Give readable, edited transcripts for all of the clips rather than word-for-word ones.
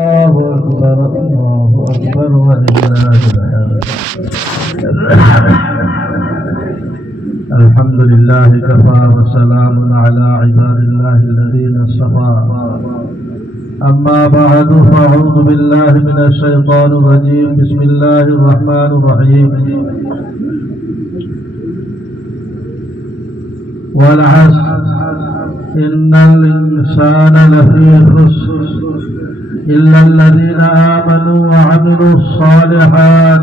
الله أكبر الله أكبر ولله الحمد. الحمد لله كفى وسلام على عباد الله الذين اصطفى. أما بعد فأعوذ بالله من الشيطان الرجيم. بسم الله الرحمن الرحيم. والعصر إن الإنسان لفي خسر إلا الذين آمنوا وعملوا الصالحات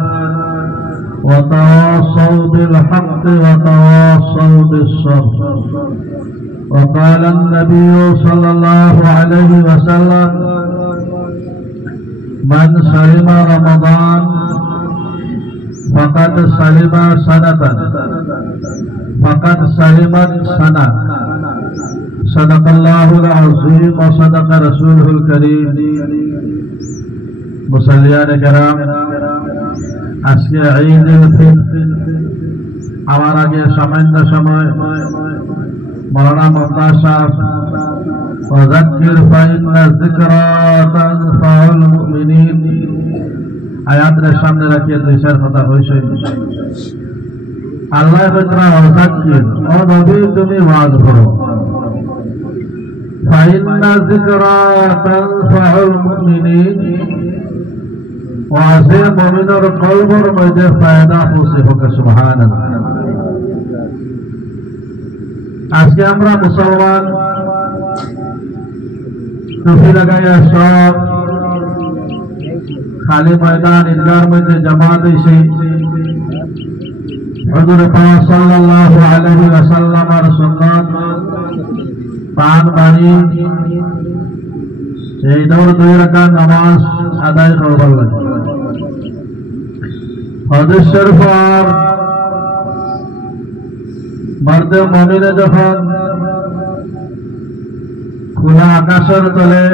وتواصوا بالحق وتواصوا بالصبر. وقال النبي صلى الله عليه وسلم: من سلم رمضان فقد سلم سنة فقد سلمت سنة. صدق الله العظيم وصدق رسوله الكريم. মুসল্লিয়ান কেরাম, আজকে ঈদ উল ফিতর। আমার আগে সামান্য সময় মাওলানা মুমতাজ সাহেব ওয়াযাক্কির ফাইন্না যিকরা তানফাউল মুমিনিন আয়াতের সামনে রাখিয়ে দুই চার কথা হইছে। আল্লাহ বলেন ওয়াযাক্কির, ও নবী তুমি ওয়াজ করো। ফাইন্না যিকরা তানফাউল মুমিনিন, ওয়াজে মুমিনের কলবের মধ্যে ফায়দা পৌঁছে হোক। সুবহানাল্লাহ। আজকে আমরা মুসলমান টুপি লাগাইয়া সব খালি ময়দান ঈদগার মধ্যে জামাত হইছে। হুজুর পাক সাল্লাল্লাহু আলাইহি ওয়াসাল্লামের সুন্নাত পান বাণী এই দুই রাকাত নামাজ আদায় করবার লাগে। হাদিস শরীফ মর্দে মুমিনে যখন খোলা আকাশের তলে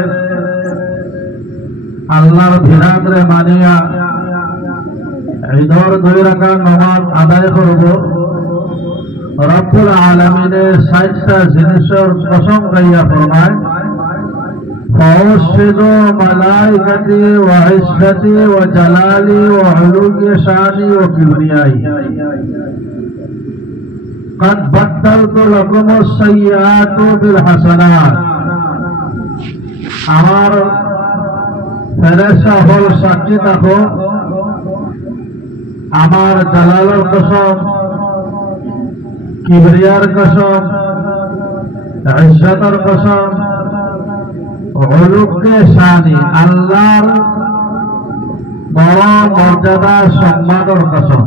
আল্লাহর ভিড়াতরে মানিয়া ঈদের দুই রাকাত নামাজ আদায় করব, রব্বুল আলামিনের ৬০টা জিনিসের কসম খাইয়া ফরমায়: ফাউশিদু মালাইকাতি ওয়া ইজ্জতি ওয়া জালালি ওয়া উলুকি শানি ওয়া কিবরিয়াই قد بدلت لكم السيئات بالحسنات। আমার ফেরেশতা হল সাক্ষী থাকো, আমার জালালের কসম, কিবরিয়ার কসম, ইজ্জতের কসম, উলুকে শানি আল্লাহর বড় মর্যাদা সম্মানের কসম।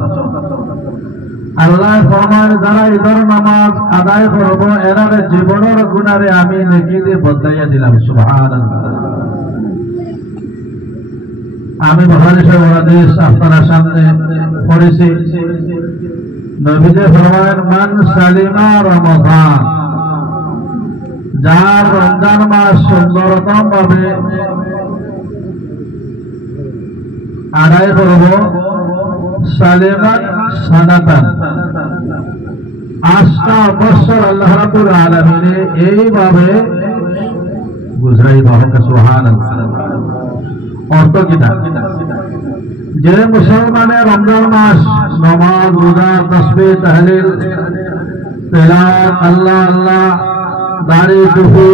আল্লাহ ফরমান, যারা ঈদের নামাজ আদায় করব এরা জীবনের গুনারে আমি নেকি দিয়ে বদলাইয়া দিলাম। সুবহানাল্লাহ। আমি বুখারী শরীফের হাদিস আপনাদের সামনে পড়েছি। নবীজি ফরমান, মান সালিমা রমাদান, যার রমজান মাস সুন্দরতম ভাবে আদায় করব, সালিমান সানাতান, ৮টা বছর আল্লাহ রাব্বুল আলামিনে এইভাবে বুঝাইবা। সুবহানাল্লাহ। অর্থ কিনা? যে মুসলমানের রমজান মাস নামাজ, রোজা, তাসবিহ, তাহলিল, তেলাওয়াত, আল্লাহ আল্লাহ, দাড়ি, টুপি,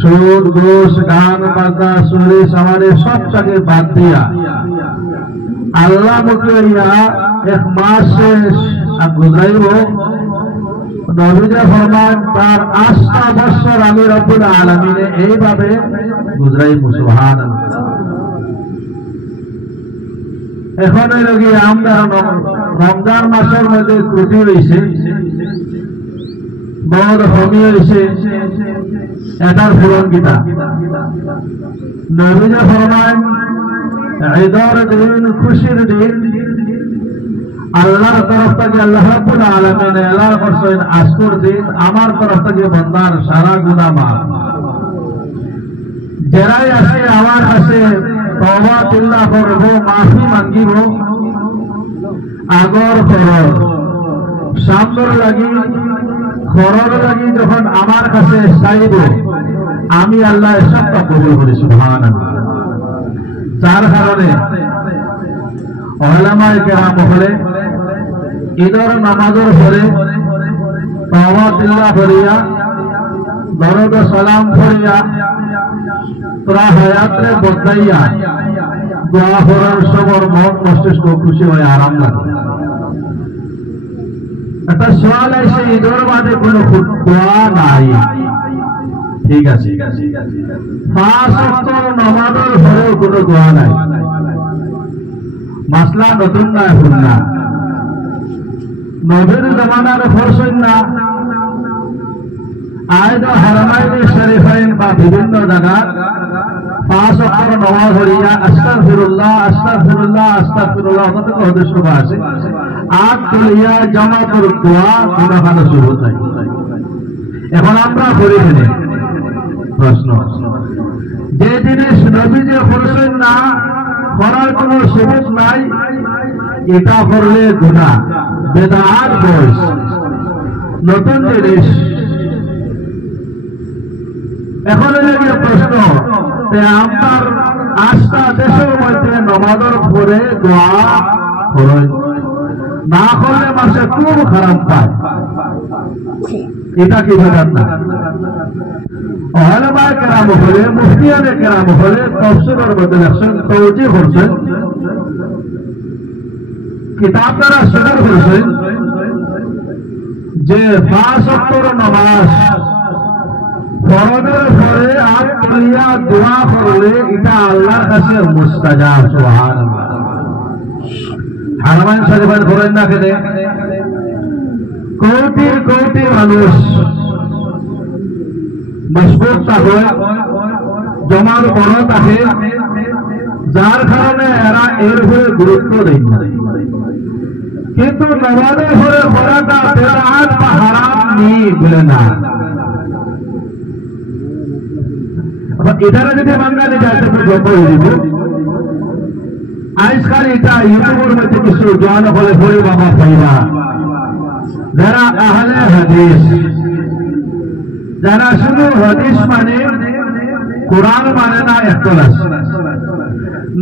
সুদ, ঘুষ, গান বাজনা, চুরি চামারি সবটাকে বাদ দিয়া আল্লাহ মুখে এক মাস গুজাইব, নবীজি ফরমান তার ৮টা বছর আমি রব্বুল আলামিনে এইভাবে গুজরাইব। সুবহানাল্লাহ। এখন লগি আমরা রমজান মাসের মধ্যে ত্রুটি হয়েছে, বড় হমি হয়েছে, এটার পূরণ কিতা? নবীজি ফরমান ঈদের দিন, খুশির দিন, আল্লাহর তরফ থেকে আল্লাহ রাব্বুল আলামিন এলান করছেন আজকের দিন আমার তরফ থেকে বান্দার সারা গুনাহ মাফ। যারাই আসে আমার কাছে তওবা তিল্লাহ করব, মাফি মাঙ্গিব, আগর ফরজ সামনের লাগি খরর লাগি যখন আমার কাছে চাইব, আমি আল্লাহ সবটা কবুল করি সুবহানাল্লাহ। যার কারণে উলামায়ে কেরাম হলে ঈদের নামাজের পরে তাওবাতুল্লাহ করিয়া দরুদ সালাম করিয়া তোরা হায়াতে বদলাইয়া দোয়া করার সময় মন মস্তিষ্ক খুশি হয়ে আরাম লাগে। একটা সওয়াল আছে, ঈদের বাদে কোনো দোয়া নাই, ঠিক আছে, 5 ওয়াক্ত নামাজের পরেও কোনো দোয়া নাই। মাসলা নতুন না এখন না, নবীর জামানার ফরসইন না, আয়দা হারামাইনে শরীফাইন বা বিভিন্ন জায়গা 5 ওয়াক্ত নামাজ পড়িয়া আস্তাগফিরুল্লাহ আস্তাগফিরুল্লাহ আস্তাগফিরুল্লাহ কত হাদিস আছে, আট করিয়া জামাতের দোয়া কোনখানে শুরু হয়। এখন আমরা করি না প্রশ্ন, যে জিনিস নবীজি করেছেন না করার কোন সুযোগ নাই, এটা করলে গুনাহ, বেদাত বয়স, নতুন জিনিস। এখন প্রশ্ন, আপনার আস্থা দেশের মধ্যে নামাজের পরে দোয়া করেন না করলে মানুষে খুব খারাপ পায়, এটা কি বেদাত না? উলামায়ে কেরাম হলে, মুফতিয়ানে কেরাম হলে তাফসীরের মধ্যে লেখছেন, তাওজীহ করছেন, কিতাব দ্বারা সদর করছেন যে 5 ওয়াক্তের নামাজ ফরজের পরে আট করিয়া দোয়া করলে এটা আল্লাহর কাছে মুস্তাজাব। সুবহানাল্লাহ। হারামাইন শরীফের করেন না কেন? কোটি কোটি মানুষ মজবুত থাকে, জমার বড় থাকে, যার কারণে এরা এর উপরে গুরুত্ব দেয় না। কিন্তু নামাজের পরে করাটা বেদাত বা হারাম নেই বলে না। এটারে যদি বাঙালি যাইতে গল্প হয়ে দিব, আজকাল এটা ইউটিউবের মধ্যে কিছু জ্ঞান হলে হরি বাবা পাইবা, যারা আহলে হাদিস, যারা শুধু হাদিস মানে কোরআন মানে না, একতলাস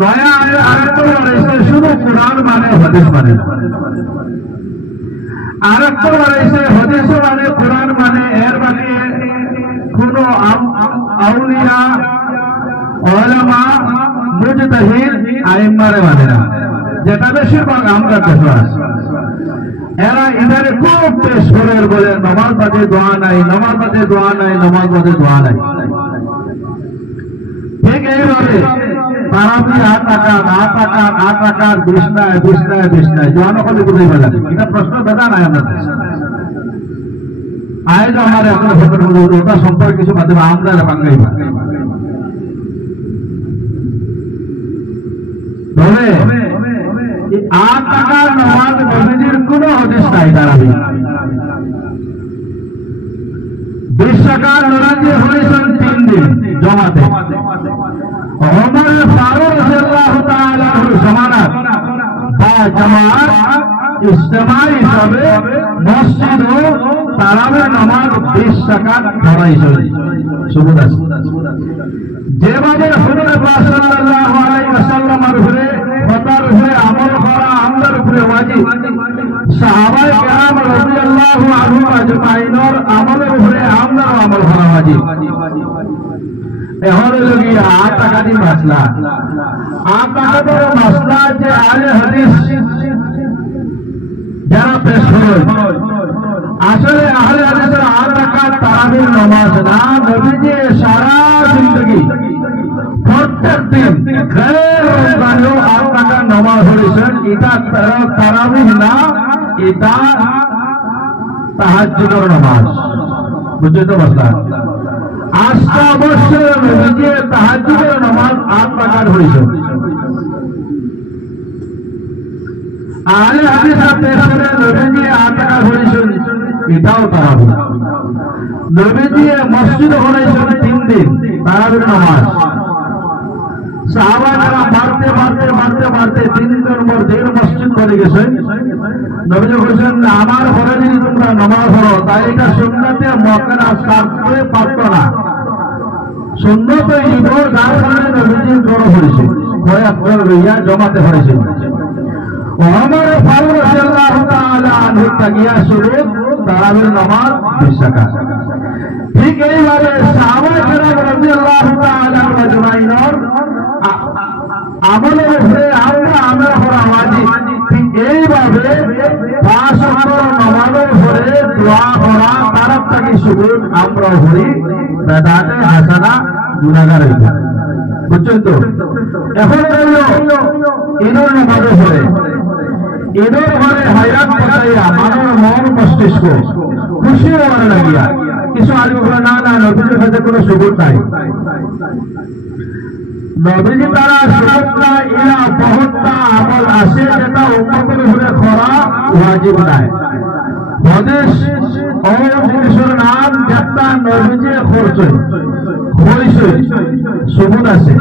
নয়া আরেকটা বানাইছে শুধু কোরআন মানে হাদিস মানে না, আরেকটা বানাইছে হাদিস মানে কোরআন মানে, এর বাকি কোন আউলিয়া উলামা মুজতাহিদ আইম্মারে মানে না, যেটা বেশিরভাগ আমরা দেশে আছে। এরা এখানে খুব পেশ করে বলে নামাজ বাদে দোয়া নাই, নামাজ বাদে দোয়া নাই, নামাজ বাদে দোয়া নাই। ঠিক এইভাবে তারাবি 8 টাকা বিছনায় জোয়ানো করে বুঝাই ফেলা, এটা প্রশ্ন বেদা নাই আমাদের। আজ আমার এখন ওটা সম্পর্কে কিছু মাধ্যমে আমরা বাঙাইবা, তবে 8 টাকার নামাজ নবীজির কোন হাদিস নাই। তারাবি 20 টাকার নামাজ হয়েছেন 3 দিন জমাতে। ওমর ফারুক রাদিয়াল্লাহু তাআলা আনহুর জামানাত বা জামাত ইজতিমাই হিসাবে মসজিদ ও তারাবির নামাজ 20 টাকা ধরাইছেন। সুবুদ আছে যেভাবে হুজুর পাক সাল্লাল্লাহু আলাইহি ওয়াসাল্লামের উপরে ফতর উপরে আমল করা আমাদের উপরে ওয়াজিব, সাহাবায়ে কেরাম রাদিয়াল্লাহু আনহুম আজমাইনের আমলের উপরে আমাদের আমল করা ওয়াজিব। এখন লগি 8 টাকা দি মাসলা, 8 টাকা বড় মাসলা যে আলে হাদিস যারা পেশ করেন, আসলে আহলে হাদিসের 8 টাকা তারাবির নামাজ না, নবীজি সারা জিন্দেগি প্রত্যেক দিন খের রমজানেও 8 টাকা নামাজ পড়েছেন। এটা তারাবির না, এটা তাহাজ্জুদের নামাজ। বুঝতে তো মাসলা? 8টা বছর নবীজি তাহাজ্জুদের নামাজ 8 টাকার পড়েছেন। আহলে হাদিসের পেছনে নবীজি 8 টাকা পড়েছেন, এটাও তারাবি। নবীজি মসজিদ বানাইছেন 3 দিন তারাবির নামাজ। সাহাবারা মারতে 3 দিনের পর 1.5 মসজিদ করে গেছেন। নবীজি বলেছেন, আমার ঘরে যদি তোমরা নামাজ পড়ো তাই এটা সুন্নতে মুআক্কাদা সারতে পারতো না। সুন্নত ঈদর যার কারণে নবীজি জড়ো হয়েছে হয়ে আপনার লইয়া জমাতে হয়েছে ওমর ফারুক রাদিয়াল্লাহু তাআলা আনহু তাকিয়া শুরুত তারাবির নামাজ 20 রাকাত ঠিক এইভাবে সাহাবা কেরাম রাদিয়াল্লাহু তাআলা আজমাইনর আমলের উপরে আমরা করা ওয়াজিব ঠিক এইভাবে 5 ওয়াক্ত নামাজের উপরে দোয়া করা তারফ থেকে শুরুত আমরা করি বেদাতে হাসানা গুনাহগার হইবে বুঝছেন তো এখন হলো ঈদের নামাজের উপরে ঈদের ঘরে হায়াত পাইয়া মানব মন মস্তিষ্ক খুশি হওয়ার লাগিয়া কিছু আলিম বলে না না নবীজির কাছে কোনো সুযোগ নাই নবীজি তারা সুযোগ না ইলা বহুতটা আমল আছে যেটা উম্মতের উপরে করা ওয়াজিব নাই হাদিস ও জিনিসের নাম যেটা নবীজি করছে হইছে সুবুত আছে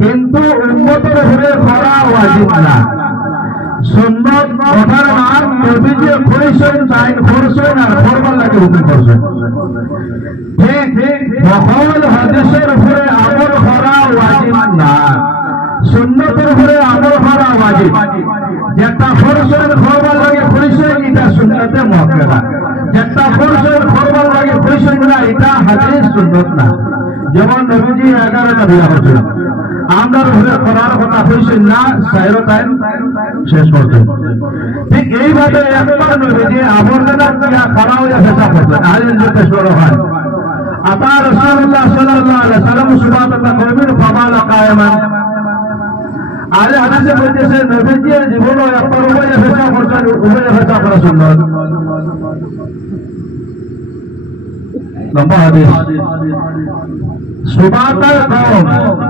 কিন্তু উম্মতের উপরে করা ওয়াজিব না সুন্নত কথার নাম নবীজি করেছেন তাই করছেন আর করবার লাগে হুকুম করছেন ঠিক সকল হাদিসের উপরে আমল করা ওয়াজিব না সুন্নতের উপরে আমল করা ওয়াজিব যেটা করছেন করবার লাগে করেছেন এটা সুন্নতে মুআক্কাদা যেটা করছেন করবার লাগে করেছেন না এটা হাদিস সুন্নত না যেমন নবীজি 11টা বিয়া করছেন আমরা উপরে করার কথা কইছেন না সাইরো টাইম শেষ করতেন ঠিক এইভাবে একবার নবীজি আবর্জনা দিয়া খাড়া হইয়া ফেসা করতেন আলেন যে পেশর হয় আতা রাসূলুল্লাহ সাল্লাল্লাহু আলাইহি ওয়াসাল্লাম সুবহানাল্লাহ কইবেন ফামালা কায়মান আলে হাদিসে বলতেছে নবীজির জীবনে একবার হইয়া ফেসা করতেন উপরে ফেসা করা সুন্নাত লম্বা হাদিস সুবাতার কম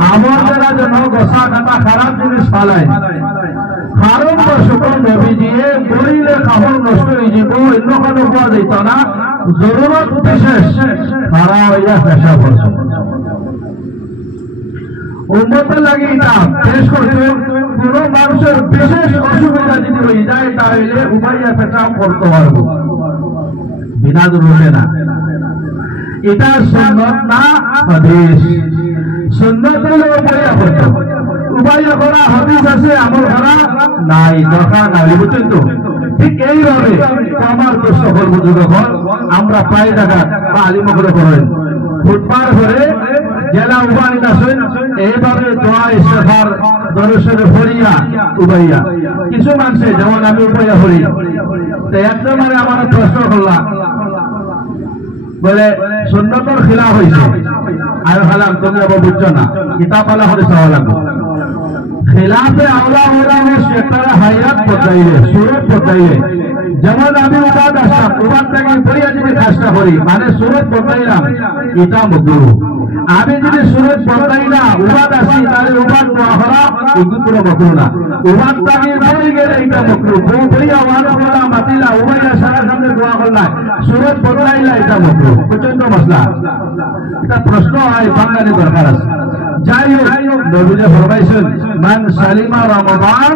আমাদের জন্য গোসা কাটা খারাপ জিনিস ফালায় কারণ বশত নবীজি বলিলে কাপড় নষ্ট হয়ে যাব অন্য কোনো পাওয়া যেত না জরুরত বিশেষ খারা হইয়া পেশা করছে উম্মতের লাগে এটা পেশ করছে কোন মানুষের বিশেষ অসুবিধা যদি হয়ে যায় তাহলে উপাইয়া পেশা করতে পারবো বিনা জরুরে না এটা সুন্নত না হাদিস সুন্নত হলো উপায়া করতে উপায়া করা হাদিস আছে আমল করা নাই দরকার নাই বুঝছেন তো ঠিক এইভাবে আমার প্রশ্ন করবো যখন আমরা প্রায় জায়গা বা আলিমগরে করেন ফুটবার করে জেলা উপায়িত আছেন এইভাবে দোয়া ইস্তেগফার দরুদ পড়িয়া উপাইয়া কিছু মানুষে যেমন আমি উপাইয়া করি তো একদম আমার প্রশ্ন করলাম বলে সুন্নতর খিলাফ হয়েছে আর হালাম তুমি আবার বুঝছো না কিতাব আলা হলে চাওয়া লাগবে খিলাফে আওলা ওলামা সেটারা হায়াত বদলাইলে সুরত বদলাইলে যেমন আমি উবাদ আসলাম উবাদ থেকে পড়িয়া যদি কাজটা করি মানে সুরত বদলাইলাম এটা মকরুহ আমি যদি সুরত বদলাই না উবাদ আসি তাহলে উবাদ দোয়া করা এগুলো মকরুহ না উবাদ থেকে পড়ে গেলে এটা মকরুহ পড়িয়া ওয়ান করা মাতিলা উবাইয়া সারা সামনে দোয়া করলা সুরত বদলাইলা এটা মকরুহ পর্যন্ত মশলা এটা প্রশ্ন হয় বাঙালি দরকার আছে যাই হোক নবীজি ফরমাইছেন মান সালিমা রমাদান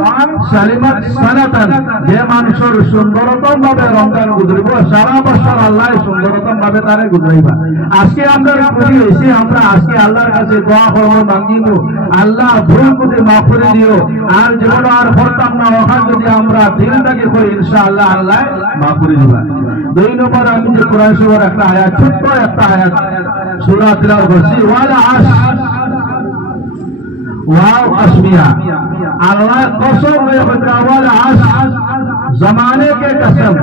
সালিমাত সানাতান যে মানুষের সুন্দরতম ভাবে রমজান গুজরিব সারা বছর আল্লাহ সুন্দরতম ভাবে তারে গুজরাইবা আজকে আমরা করি এসে আমরা আজকে আল্লাহর কাছে দোয়া করব মাগিব আল্লাহ ভুল করে মাফ করে দিও আর জীবন আর করতাম না ওখান যদি আমরা দিনটাকে করি ইনশাআল্লাহ আল্লাহ মাফ করে দিবা দুই নম্বর আমি যে কোরআন শরীফের একটা আয়াত ছোট্ট একটা আয়াত সূরা তিলাওয়াত করছি ওয়ালা আশ वाव असमिया अल्लाह कसम में बतावल आस जमाने के कसम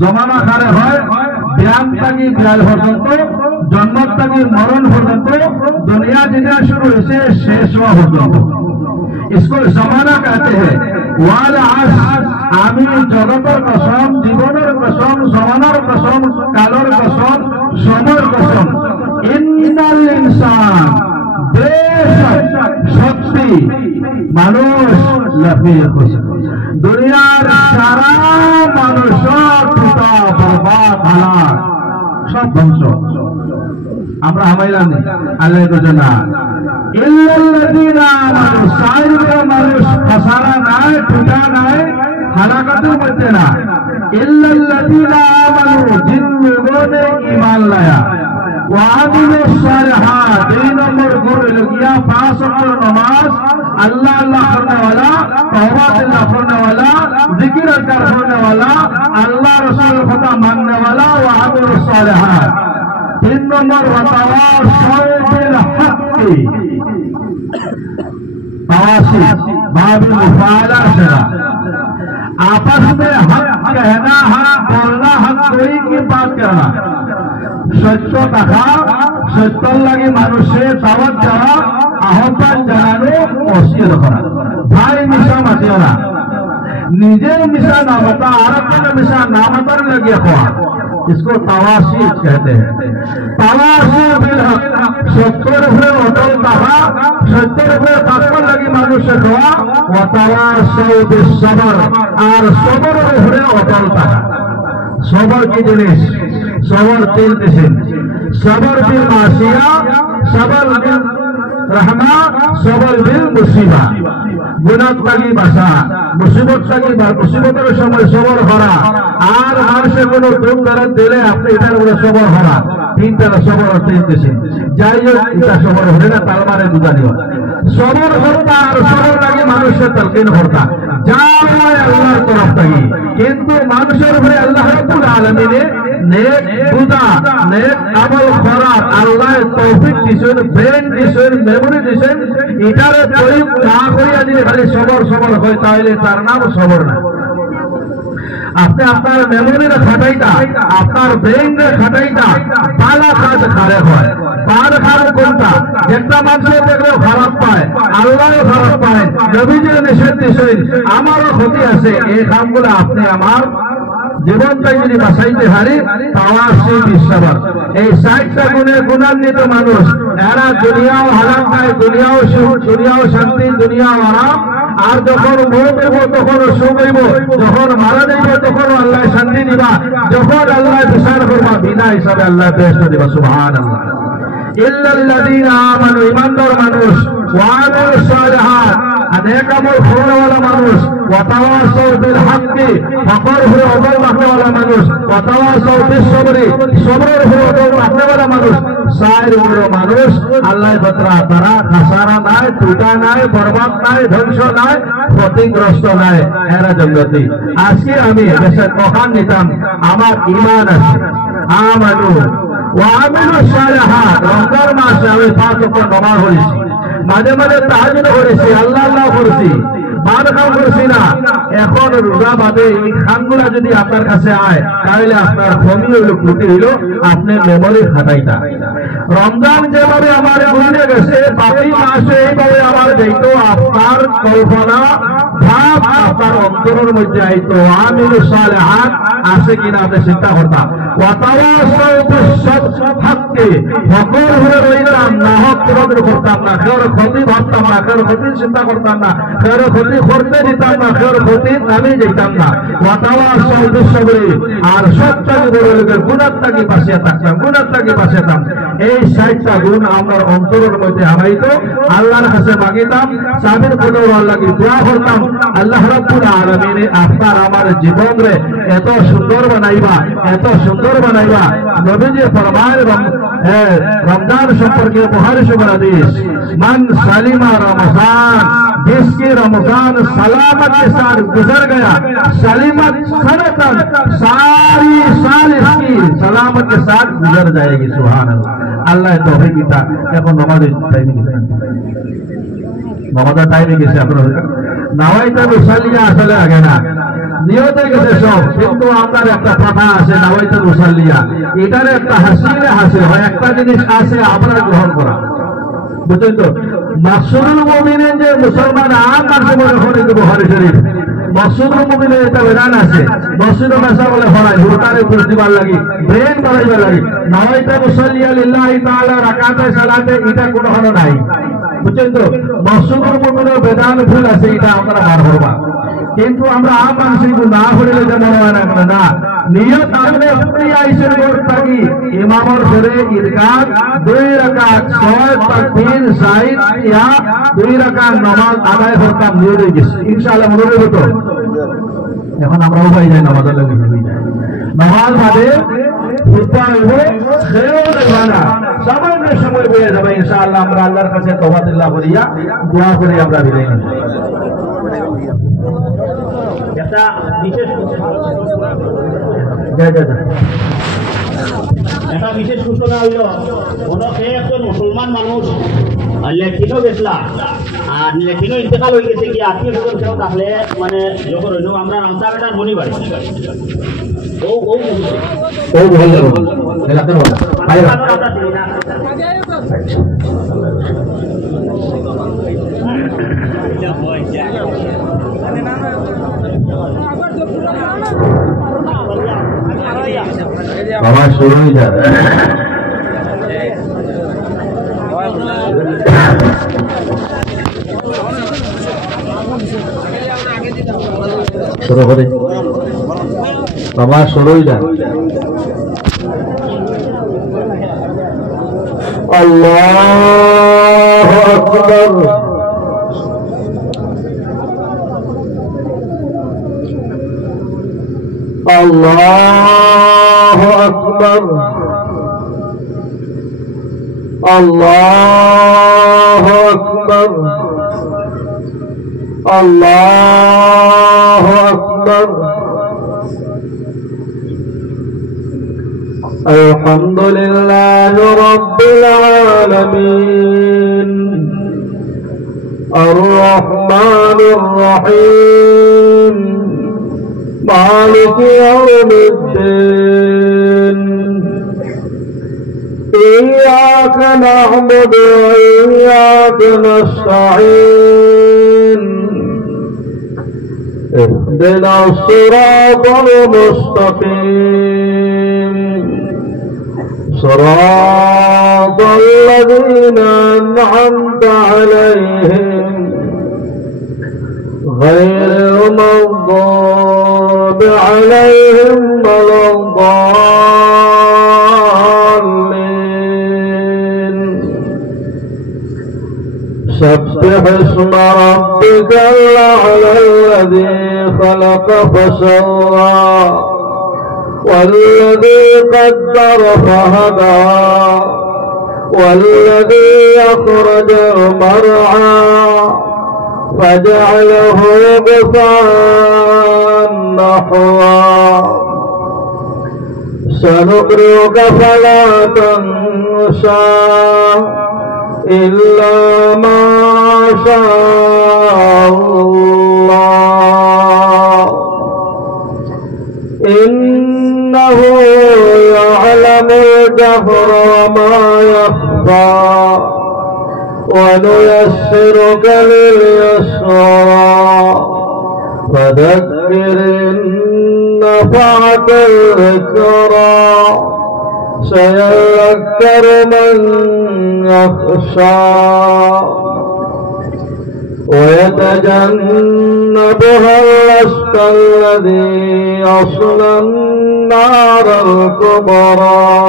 जमाना खारे হয় ব্যায়াম থেকে বিয়াল পর্যন্ত জন্ম থেকে মরণ পর্যন্ত দুনিয়া যেটা শুরু হয়েছে শেষ হওয়া পর্যন্ত इसको जमाना कहते हैं वाल आस আমি জগতের কসম জীবনের কসম জমানার কসম কালের কসম সময়ের কসম ইন্নাল ইনসান সত্যি মানুষ লাফিয়ে খুশি দুনিয়ার সারা মানুষ টুটা বরবাদ হালাক সব ধ্বংস আমরা হামাইলাম নেই আল্লাহ বলেন না ইল্লাল্লাযীনা আমানু সাইরকা মানুষ খাসারা নাই টুটা নাই হালাকাতের মধ্যে না ইল্লাল্লাযীনা আমানু জিন লোগों ने ईमान लाया ওয়ামিলুস সালিহাত। 2 নম্বর গুণ হলো গিয়া 5 ওয়াক্ত নামাজ আল্লাহ আল্লাহ পড়নে ওয়ালা, তাওবাতুল্লাহ পড়নে ওয়ালা, জিকির আজকার পড়নে ওয়ালা, আল্লাহ রাসূলের কথা মাননে ওয়ালা। ওয়ামিলুস সালিহাত। 3 নম্বর ওয়াতাওয়াসাউ বিল হক্কি। तवासी बाब मुफाला शरा, आपस में हक कहना, हक बोलना, हक कोई की बात करना, सत्य कथा, सत्य लगी मनुष्य दावत देवा, आह्वान জানানো, ওসিয়ত করা। ভাই মিশা মাতিও না, নিজের মিশা না মাতা আরেকজনের মিশা না মাতার লাগিয়ে খাওয়া, इसको तवासी कहते हैं। तवासी बिल हक, सत्तर हुए अटल कहा, सत्तर हुए ताकत लगी मनुष्य खोआ, वतावासौ बिस्सबर, और सबर हुए अटल कहा। सबर की जिनिस, सबर 3 किस्म, सबर बिल मासिया, सबर बिल रहमा, सबर बिल मुसीबा। गुनाह लगी बसा, मुसीबत लगी मुसीबतेर समय सबर करा, আর মানুষের কোন দুঃখ দরদ দিলে আপনি এটার উপরে সবর করা। 3টা সবর 3 কিসিম। যাই হোক এটা সবর হবে না, তার মানে বুঝানিও সবর করতা আর সবর লাগে মানুষের তালকিন করতা, যা হয় আল্লাহর তরফ থেকে। কিন্তু মানুষের উপরে আল্লাহ রাব্বুল আলামিনে নেক বুঝা, নেক আমল করার আল্লাহ তৌফিক দিছেন, ব্রেন দিছেন, মেমরি দিছেন। এটার প্রয়োগ না করিয়া যদি খালি সবর সবর হয় তাহলে তার নাম সবর না। আপনি আপনার মেমোরির খাটাইটা, আপনার ব্রেইনে খাটাইটা পালা কাজ খারাপ হয়। পার খারাপ কোনটা? একটা মানুষ দেখলেও খারাপ পায়, আল্লাহও খারাপ পায়, নবীজির নিষেধ দিয়েছেন, আমারও ক্ষতি আছে। এই কামগুলো আপনি আমার জীবনটাই যদি বাঁচাইতে পারি, তাওয়াসি বিশ্বর। এই 60টা গুণে গুণান্বিত মানুষ, এরা দুনিয়াও হালাত নাই, দুনিয়াও সুখ, দুনিয়াও শান্তি, দুনিয়াও আরাম। আর যখন মৌত হইব তখন সুখ হইব, যখন মারা যাইব তখন আল্লাহ শান্তি দিবা, যখন আল্লাহ বিচার করবা বিনা হিসাবে আল্লাহ বেহেশত দিবা। সুবহানাল্লাহ। ইল্লাল্লাযীনা আমানু, ঈমানদার মানুষ, ওয়া আমিলুস সালিহাত, নেক আমল করাওয়ালা মানুষ, ওয়া তাওয়াসাউ বিল হক্কি, ফকর হয়ে অটল রাখনেওয়ালা মানুষ, ওয়া তাওয়াসাউ বিস সবরি, সবরের হয়ে অটল রাখনেওয়ালা মানুষ। 4 বড় মানুষ আল্লাহ বতরা তারা খাসারা নাই, টুটা নাই, বরবাদ নাই, ধ্বংস নাই, ক্ষতিগ্রস্ত নাই, এরা জগতি। আজকে আমি দেশের কখন নিতাম আমার ঈমান আছে, আমানু ওয়া আমিলুস সালিহাত। রমজান মাসে আমি 5 ওয়াক্ত নামাজ পড়েছি, মাঝে মাঝে তাহাজ্জুদ করেছি, আল্লাহ আল্লাহ করেছি, বাদ কাম করছি না। এখন রোজা বাদে এই খানগুলা যদি আপনার কাছে আয় তাহলে আপনার কমি হইল, ত্রুটি হইল, আপনি মেমোরি খাটাইটা। রমজান যেভাবে আমার ভুলে গেছে, বাকি মাসে এইভাবে আমার দেখতো আপনার কল্পনা ভাব আপনার অন্তরের মধ্যে আইতো। আমিলুস সালিহাত আছে কিনা আপনি চিন্তা করতাম। ওয়াতাওয়াসাউ বিস হক্কি, হকের হয়ে রইতাম না, হক প্রতিরোধ করতাম না, কেউ ক্ষতি ভাবতাম না, কেউ ক্ষতির চিন্তা করতাম না, কেউ ক্ষতি করতে দিতাম না, কেউ ক্ষতি নামে যেতাম না। ওয়াতাওয়াসাউ বিস সবরি, আর সবটাকে বড় লোকের গুনাহ থেকে বাঁচিয়ে থাকতাম, গুনাহ থেকে বাঁচিয়ে থাকতাম। এই 60টা গুণ আমরা অন্তরের মধ্যে হারাইতো, আল্লাহর কাছে মাগিতাম, সাবির করে আল্লাহকে দোয়া করতাম, আল্লাহ রাব্বুল আলামিন আপনার আমার জীবনরে এত সুন্দর বানাইবা, এত সুন্দর বানাইবা। নবীজি ফরমান রমজান সম্পর্কে বুখারী শরীফের হাদিস, মান সালিমা রমজান, जिसके रमजान सलामत के साथ गुजर गया, सलीमत सनतन, सारी साल इसकी सलामत के साथ गुजर जाएगी। सुभान अल्लाह। अल्लाह तौफीक कीता। এখন নামাজের টাইমে গেছে, নামাজের টাইমে গেছে, আপনারা নাওয়াইতা মুসাল্লিয়া আসলে আগে না, নিয়তে গেছে সব, কিন্তু আপনার একটা কথা আছে নাওয়াইতা মুসাল্লিয়া, এটার একটা হাসিলে হাসিল হয়, একটা জিনিস আছে আপনারা গ্রহণ করা, বুঝছেন তো? মাকসুদুল মুমিনিন যে মুসলমান আম মানুষ মনে করেন বুখারী শরীফ, মাকসুদুল মুমিনিন এটা বিধান আছে, মসজিদে মাসা বলে হলাই হুটারে প্রতিবার লাগি, ব্রেন বাড়াইবার লাগি, নাওয়াইতা মুসাল্লিয়া লিল্লাহি তাআলা রাকাতে সালাতে, এটা কোনো হলো নাই, বুঝছেন তো? মাকসুদুল মুমিনের বিধান ভুল আছে, এটা আমরা বার করবা। কিন্তু আমরা আম মানুষ না হইলে যেন না, নিয়ত আপনি পুরি আইসের গোর থাকি ইমামর ধরে ঈদগাহ 2 রাকাত 6 তাকবীর যায়দ ইয়া 2 রাকাত নামাজ আদায় করতাম, নিয়ত হয়ে গেছে ইনশাআল্লাহ। মনে রইব তো? এখন আমরা উপায় যাই নামাজের লাগি, নামাজ বাদে ফুটবল হইব খেয়েও দেখবা না সামান্য সময় বয়ে যাবে ইনশাআল্লাহ আমরা আল্লাহর কাছে তওবাতুল্লাহ করিয়া দোয়া করে আমরা বিদায় নিব একটা বিশেষ একটা বিশেষ সূচনা হইল সে একজন মুসলমান মানুষ লেখিনও গেছিলা আর লেখিনও ইন্তেকাল হয়ে গেছে কি আত্মীয় স্বজন কেউ থাকলে মানে যখন হইল আমরা রামসাবেটার মনি বাড়ি ও ও ও ভালো এলাকার ভালো বাবা শুরু হয়ে যাবে শুরু করে বাবা শুরু হয়ে যাবে আল্লাহু আকবার الله أكبر الله أكبر الله أكبر الحمد لله رب العالمين الرحمن الرحيم مالك يوم الدين إياك نعبد وإياك نستعين اهدنا الصراط المستقيم صراط الذين أنعمت عليهم غير المغضوب عليهم ولا الضالين سبح اسم ربك الأعلى الذي خلق فسوى والذي قدر فهدى والذي أخرج المرعى فجعله غثاء نحوا سنقرئك فلا تنسى إلا ما شاء الله إنه يعلم الجهر وما يخفى ونيسرك لليسرى فذكر إن نفعت الذكرى سيذكر من يخشى ويتجنبها الأشقى الذي يصلى النار الكبرى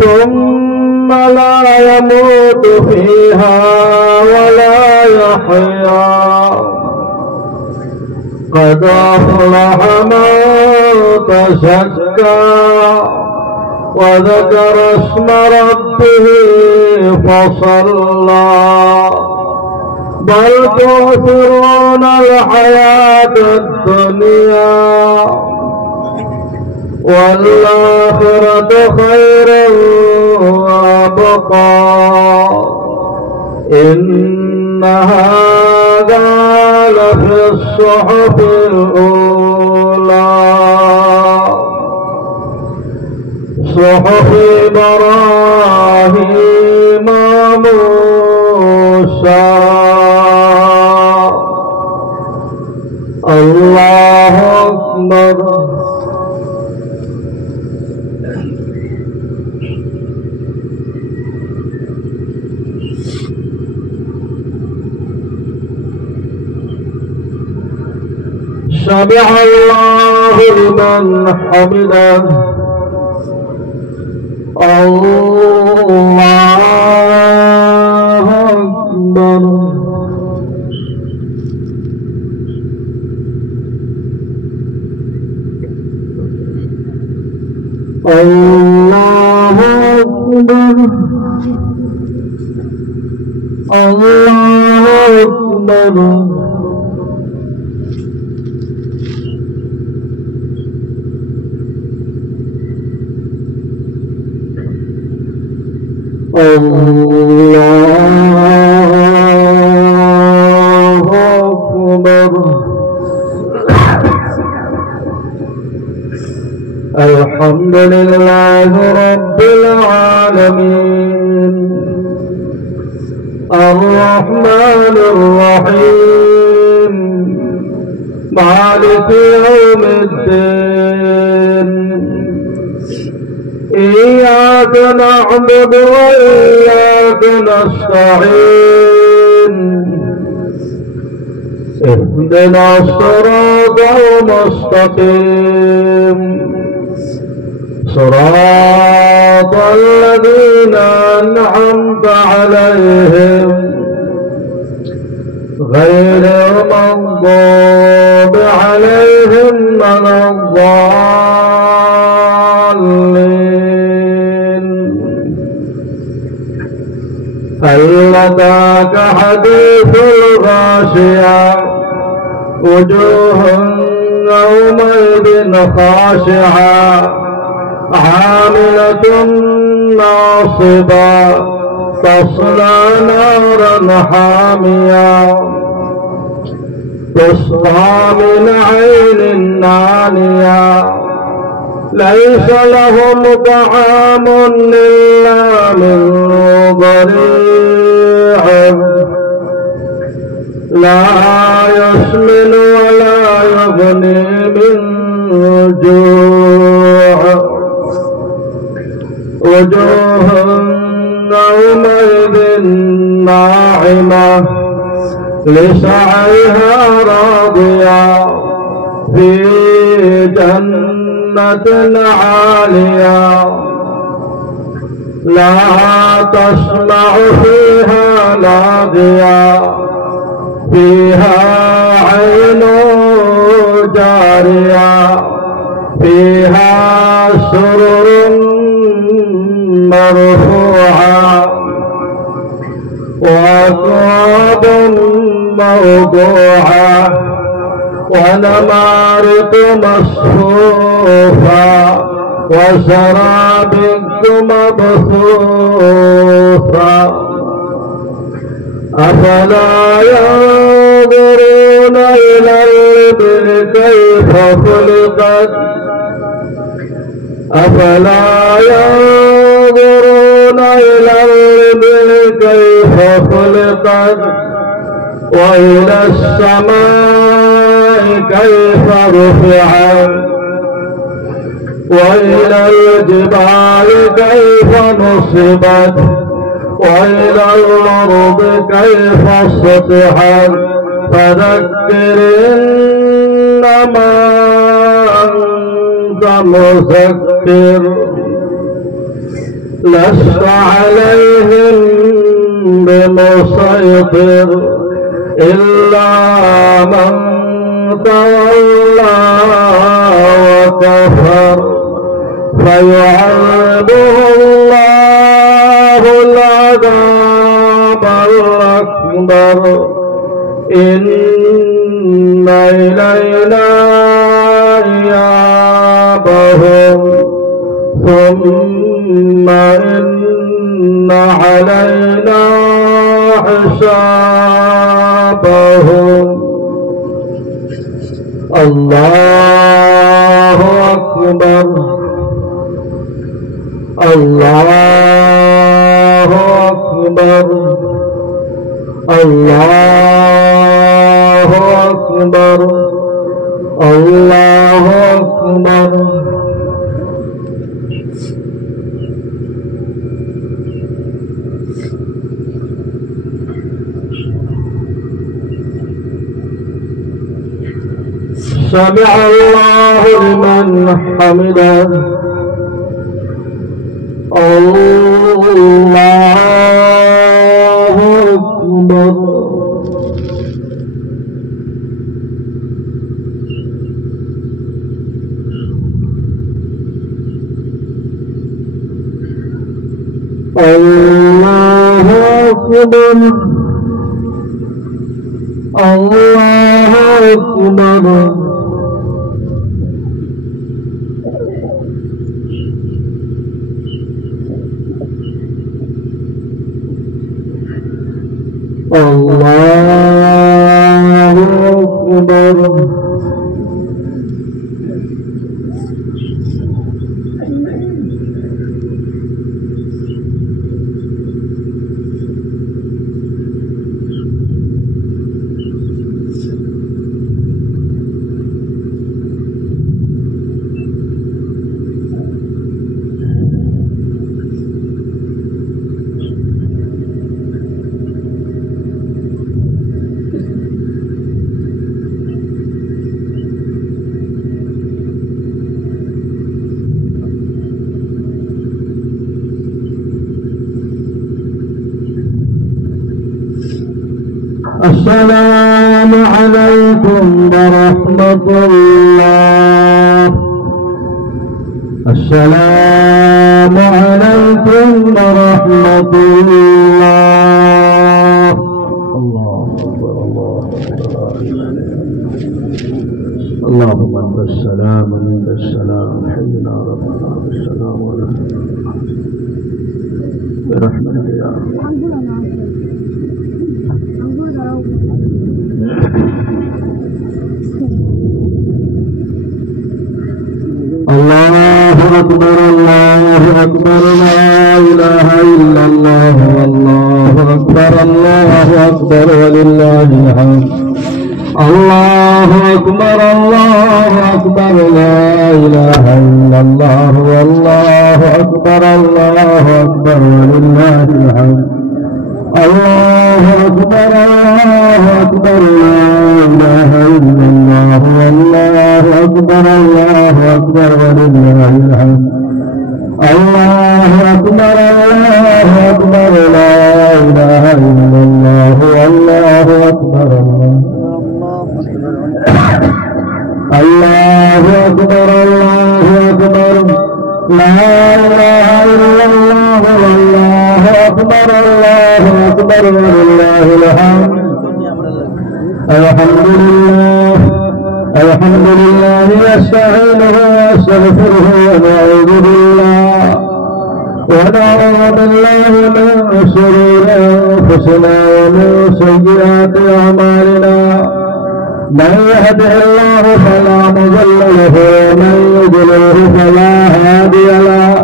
ثم لا يموت فيها ولا يحيا قد أفلح من تزكى وذكر اسم ربه فصلى بل تؤثرون الحياة الدنيا والآخرة خير وأبقى إن هذا لفي الصحف الأولى صحف إبراهيم وموسى الله أكبر سمع الله لمن حمده الله أكبر الله أكبر الله أكبر الله أكبر الحمد لله رب العالمين الرحمن الرحيم مالك يوم الدين إياك نعبد وإياك نستعين اهدنا الصراط المستقيم صراط الذين أنعمت عليهم غير المغضوب عليهم ولا الضالين هل أتاك حديث الغاشية وجوه يومئذ خاشعة عاملة ناصبة تصلى نارا حامية تسقى من عين آنية ليس لهم طعام إلا من ضريع لا يسمن ولا يغني من جوع وجوه يومئذ ناعمة لسعيها راضية في جنة عالية لا تسمع فيها لاغية فيها عين جارية فيها سرر مرفوعة وأكواب موضوعة ونمارق مصفوفة وزرابي مبثوثة أفلا ينظرون إلى الإبل كيف خلقت أفلا ينظرون إلى الإبل كيف خلقت وإلى السماء كيف رفعت وإلى الجبال كيف نصبت وإلى الأرض كيف سطحت فذكر إنما أنت مذكر لست عليهم بمسيطر إلا من تولى وكفر فيعذبه الله العذاب الأكبر إن إلينا إيابهم ثم إن علينا حسابهم الله أكبر الله أكبر الله أكبر الله أكبر سمع الله لمن حمده الله أكبر الله أكبر الله أكبر الله أكبر السلام عليكم ورحمة الله السلام عليكم ورحمة الله الله أكبر الله أكبر اللهم أنت السلام ومنك السلام حينا ربنا السلام عليكم برحمتك يا رب الله أكبر الله أكبر لا إله إلا الله والله أكبر ولله الحمد الله أكبر لا إله إلا الله والله أكبر ولله الحمد الله أكبر لا إله إلا الله والله أكبر ولله الحمد الله أكبر لا إله إلا الله والله أكبر الله أكبر لا إله إلا الله والله أكبر ولله الحمد الحمد لله نستعينه ونستغفره ونعوذ بالله من شرور أنفسنا ومن سيئات أعمالنا من يهده الله فلا مضل له ومن يضلله فلا هادي له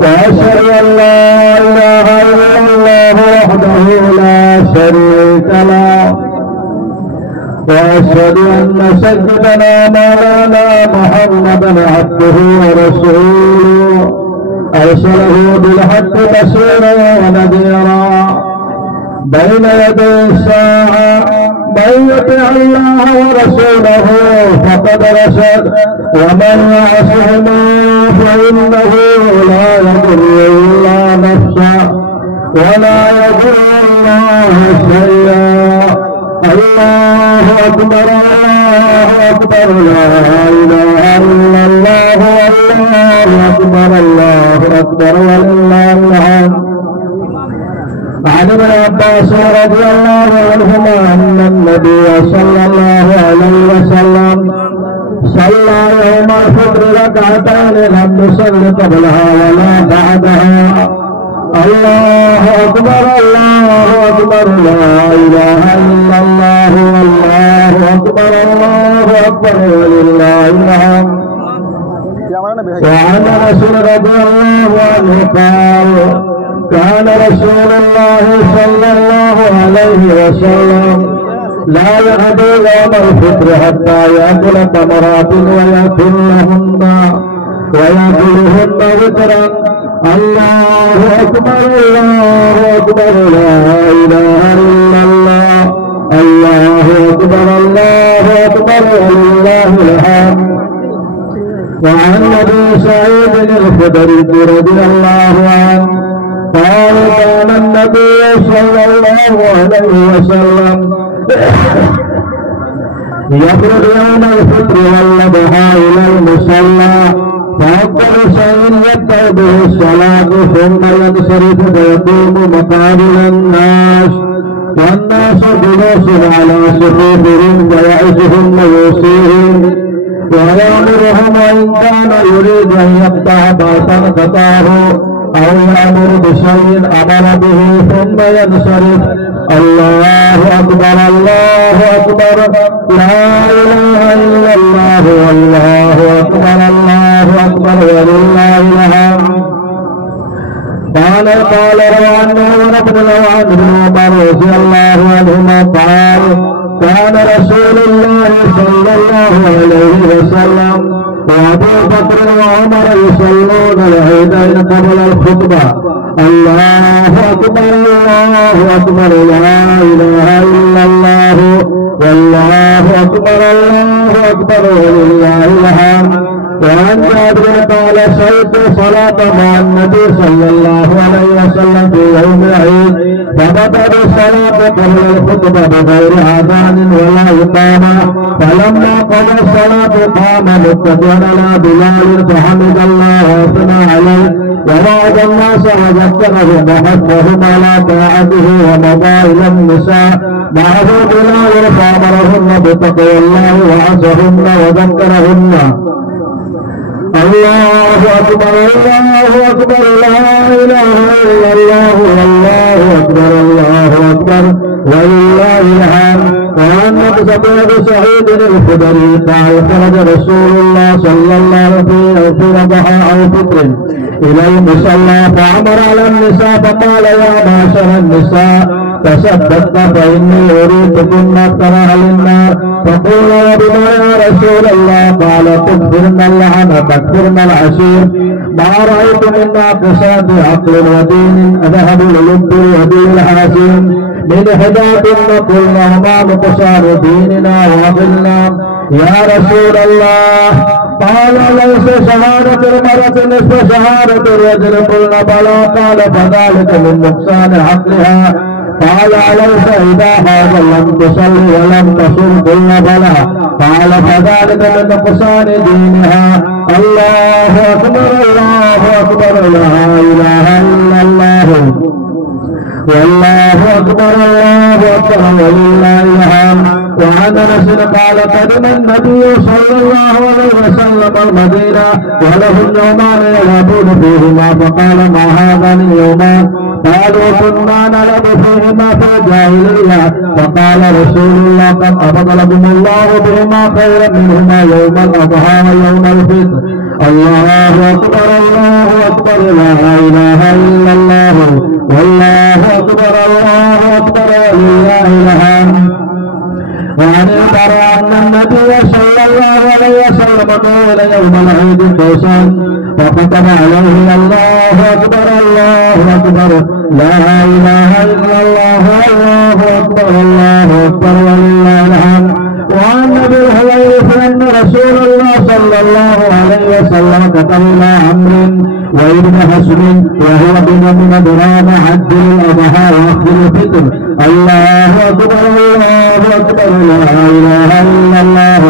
وأشهد أن لا إله إلا الله وحده لا شريك له وأشهد أن سيدنا مولانا محمدا عبده ورسوله أرسله بالحق بشيرا ونذيرا بين يدي الساعة من يطع الله ورسوله فقد رشد ومن يعصهما فإنه لا يضر إلا نفسه ولا يضر الله شيئا الله أكبر لا إله إلا الله الله أكبر ولله الحمد عن ابن عباس رضي الله عنهما أن النبي صلى الله عليه وسلم صلى يوم الفطر ركعتين لم يصل قبلها ولا بعدها الله أكبر لا إله إلا الله والله أكبر ولله الحمد وعن أنس رضي الله عنه قال كان رسول الله صلى الله عليه وسلم لا يغدو يوم الفطر حتى يأكل تمرات ويأكلهن وترا الله أكبر لا إله إلا الله الله أكبر ولله الحمد وعن أبي سعيد الخدري رضي الله عنه قال كان النبي صلى الله عليه وسلم يخرج يوم الفطر والأضحى إلى المصلى فأكثر شيء يبدأ به الصلاة ثم ينصرف فيقوم مقابل الناس والناس جلوس على صفوفهم فيعظهم ويوصيهم ويأمرهم وإن كان يريد أن يقطع بأسا قطعه أو يأمر بشيء أمر به ثم ينصرف. الله أكبر الله أكبر لا إله إلا الله والله أكبر الله أكبر ولله الحمد. قال رواه عمر بن عمر رضي الله عنهما قال كان رسول الله صلى الله عليه وسلم وأبو بكر وعمر يصلون العيدين قبل الخطبة. الله أكبر الله أكبر لا إله إلا الله والله أكبر الله أكبر ولله الحمد. وعن جابر قال صليت صلاة مع النبي صلى الله عليه وسلم في يوم العيد فبدأ بالصلاة قبل الخطبة بغير آذان ولا إقامة فلما قضى الصلاة قام متكئا على بلال فحمد الله وأثنى عليه ووعد الناس وذكرهم وحثهم على طاعته ومضى إلى النساء معه بلال فأمرهن بتقوى الله وعظهن وذكرهن. الله أكبر الله أكبر لا إله إلا الله والله أكبر الله أكبر ولله الحمد. وعن أبي سعيد الخدري قال خرج رسول الله صلى الله عليه وسلم في ضحى أو فطر إلى المصلى فأمر على النساء فقال يا معشر النساء تصدقت فإني أريدكن أكثر أهل النار فقولا بما يا رسول الله قال تكفرن اللعن تكفرن العشير ما رأيت من ناقصات عقل ودين أذهب للب ودين الحاسين من حداتنا قلنا ما نقصان ديننا وعقلنا يا رسول الله قال ليس شهادة المرأة نصف شهادة الرجل قلنا بلى قال فذلك من نقصان عقلها قال أليس إذا هذا لم تصلي ولم تصم قلنا بلى قال فذلك من نقصان دينها. الله أكبر الله أكبر لا إله إلا الله والله أكبر الله أكبر ولله الحمد. وعن أنس قال قدم النبي صلى الله عليه وسلم المدينة وله يومان يلعبون فيهما فقال ما هذان اليومان قالوا كنا نلعب فيهما في الجاهلية فقال رسول الله قد أبطلكم الله بهما خيرا منهما يوم الأضحى ويوم الفطر. الله أكبر الله أكبر لا إله إلا الله والله أكبر الله أكبر ولله الحمد. وعن البراء أن النبي صلى الله عليه وسلم قال يوم العيد قوسا وختم عليه الله أكبر الله أكبر لا إله إلا الله الله أكبر الله أكبر ولله الحمد. وعن أبي هريرة أن رسول الله صلى الله عليه وسلم كتب إلى عمرو وابن حسن وهو بن درام عد الأضحى وأخذ الفطر. الله أكبر الله أكبر لا إله إلا الله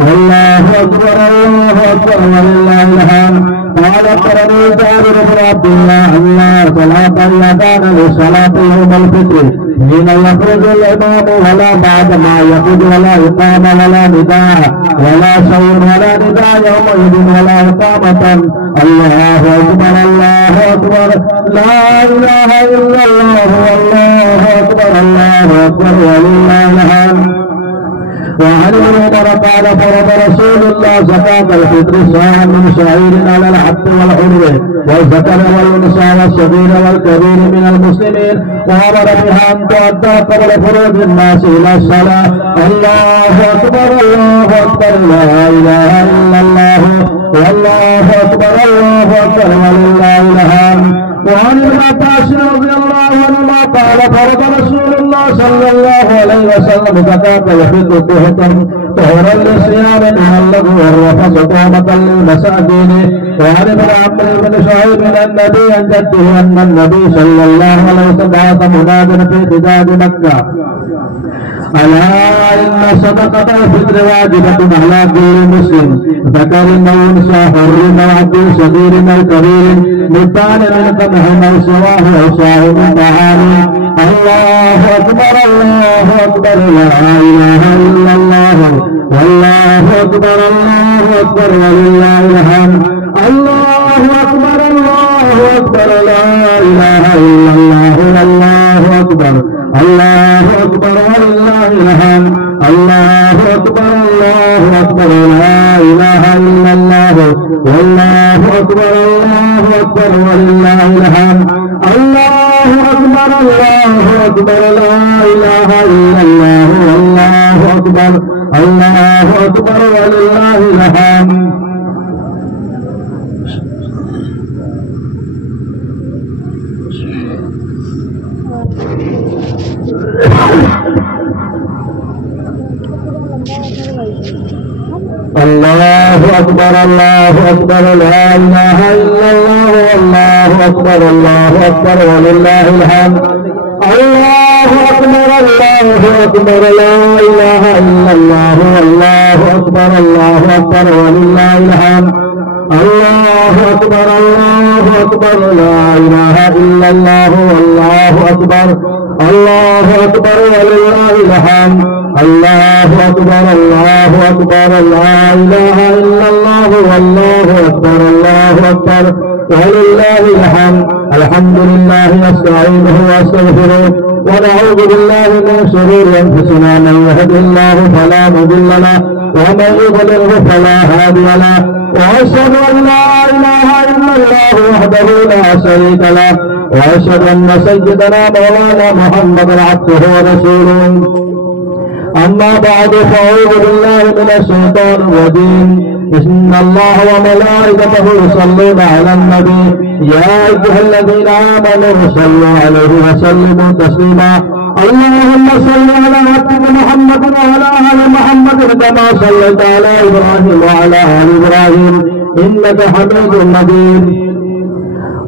والله أكبر الله أكبر ولله الحمد. قال أخبرني جابر بن عبد الله أن صلاة كان للصلاة يوم الفطر حين يخرج الإمام ولا بعد ما يخرج ولا إقامة ولا نداء ولا شيء ولا نداء يومئذ ولا إقامة. الله أكبر الله أكبر لا إله إلا الله والله أكبر الله أكبر ولله الحمد. وعن عمر قال فرض رسول الله زكاة الفطر صاعا من شعير على العبد والحر والذكر والأنثى والصغير والكبير من المسلمين وأمر بها أن تؤدى قبل خروج الناس إلى الصلاة. الله أكبر الله أكبر لا إله إلا الله والله أكبر الله أكبر ولله الحمد. وعن ابن عباس رضي الله عنهما قال فرض رسول الله صلى الله عليه وسلم زكاة الفطر طهرا للصيام واللغو والرفث طعمة للمساكين وعن ابن عمرو بن شعيب عن النبي عن جده أن النبي صلى الله عليه وسلم بعث مناديا في حداد مكة ألا إن صدقة الفطر واجبة على كل مسلم ذكر أو أنثى حر أو عبد صغير أو كبير مدان من قمح أو سواه أو صاع من طعام الله أكبر الله أكبر لا إله إلا الله والله أكبر الله أكبر ولله الحمد الله أكبر الله أكبر لا إله إلا الله والله أكبر الله أكبر ولله الحمد الله أكبر الله أكبر لا إله إلا الله والله أكبر الله أكبر ولله الحمد الله أكبر الله أكبر لا إله إلا الله والله أكبر الله أكبر ولله الحمد الله أكبر الله أكبر لا إله إلا الله والله أكبر الله أكبر ولله الحمد الله أكبر الله أكبر لا إله إلا الله والله أكبر الله أكبر ولله الحمد الله أكبر الله أكبر لا إله إلا الله والله أكبر الله أكبر ولله الحمد الله أكبر الله أكبر لا إله إلا الله والله أكبر الله أكبر ولله الحمد الحمد لله نستعينه واستغفره ونعوذ بالله من شرور أنفسنا من يهد الله فلا مضل له ومن يضلله فلا هادي له وأشهد أن لا إله إلا الله وحده لا شريك له وأشهد أن سيدنا مولانا محمدا عبده ورسوله أما بعد فأعوذ بالله من الشيطان الرجيم إن الله وملائكته يصلون على النبي يا أيها الذين آمنوا صلوا عليه وسلموا تسليما اللهم صل على عبدك محمد وعلى آل محمد كما صليت على إبراهيم وعلى آل إبراهيم إنك حميد مجيد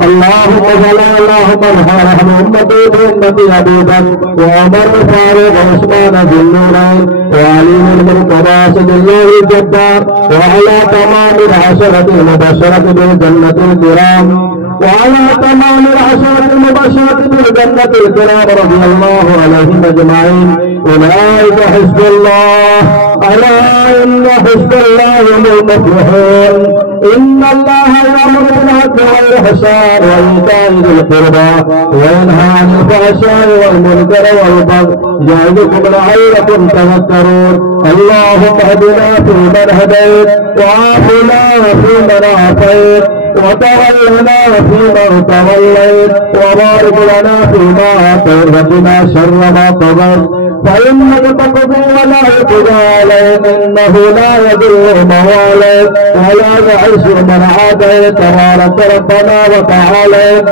اللهم ارحم أمتي بأمة أبي بكر وعمر الفاروق وعثمان ذي النورين وعلي بن المرتضى سيد الله الجبار وعلى تمام العشرة المبشرة بالجنة الكرام وعلى تمام العشرة المبشرة بالجنة الكرام رضي الله عليهم أجمعين أولئك حزب الله ألا إن حزب الله هم المفلحون إن الله يأمر بالعدل والإحسان وإيتاء ذي القربى وينهى عن الفحشاء والمنكر والبغي يعظكم لعلكم تذكرون اللهم اهدنا فيمن هديت وعافنا فيمن عافيت وتولنا فيمن توليت وبارك لنا فيما أعطيت وقنا شر ما قضيت فإنك تقضي ولا يقضى عليك إنه لا يضل من واليت ولا يعز من عاديت تبارك ربنا وتعالى